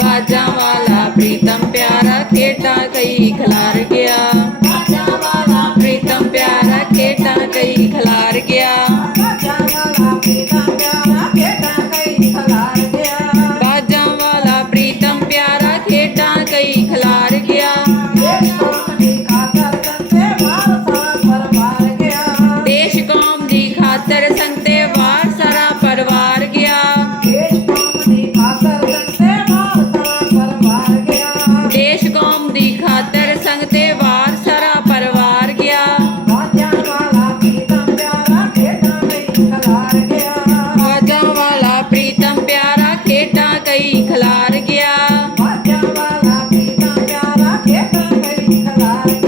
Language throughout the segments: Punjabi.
बाजा वाला प्रीतम प्यारा केटा कई खलार गया। प्रीतम प्यारा केटा कई खलार गया। vai.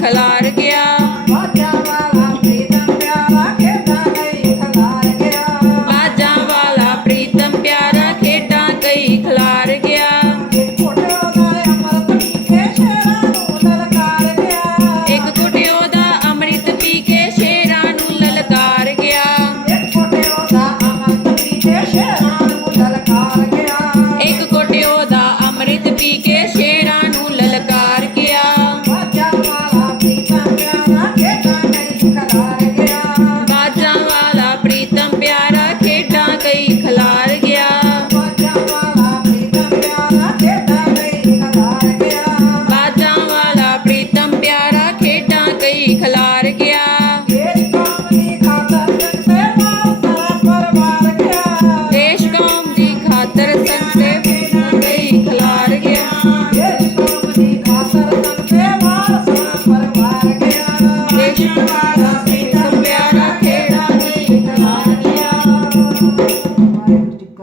ਖਲਾਰ ਗਿਆ। ਬਾਜਾਂ ਵਾਲਾ ਪ੍ਰੀਤਮ ਪਿਆਰਾ ਖੇਡਾਂ ਗਈ ਖਲਾਰ ਗਿਆ। ਬਾਜਾਂ ਵਾਲਾ ਪ੍ਰੀਤਮ ਪਿਆਰਾ ਖੇਡਾਂ ਗਈ ਖਲਾਰ ਗਿਆ। ਇੱਕ ਘੁੱਟਿਓ ਦਾ ਅੰਮ੍ਰਿਤ ਪੀ ਕੇ ਸ਼ੇਰਾਂ ਨੂੰ ਲਲਕਾਰ ਗਿਆ। ਇੱਕ ਘੁੱਟਿਓ ਦਾ ਅੰਮ੍ਰਿਤ ਪੀ ਕੇ ਸ਼ੇਰਾਂ ਨੂੰ ਲਲਕਾਰ ਗਿਆ। ਇੱਕ ਘੁੱਟਿਓ ਦਾ ਅੰਮ੍ਰਿਤ ਪੀ ਕੇ ਸ਼ੇਰਾਂ ਨੂੰ ਲਲਕਾਰ ਗਿਆ। ਇੱਕ ਘੁੱਟਿਓ ਦਾ ਅੰਮ੍ਰਿਤ ਪੀ ਕੇ ਸ਼ੇਰਾਂ vai.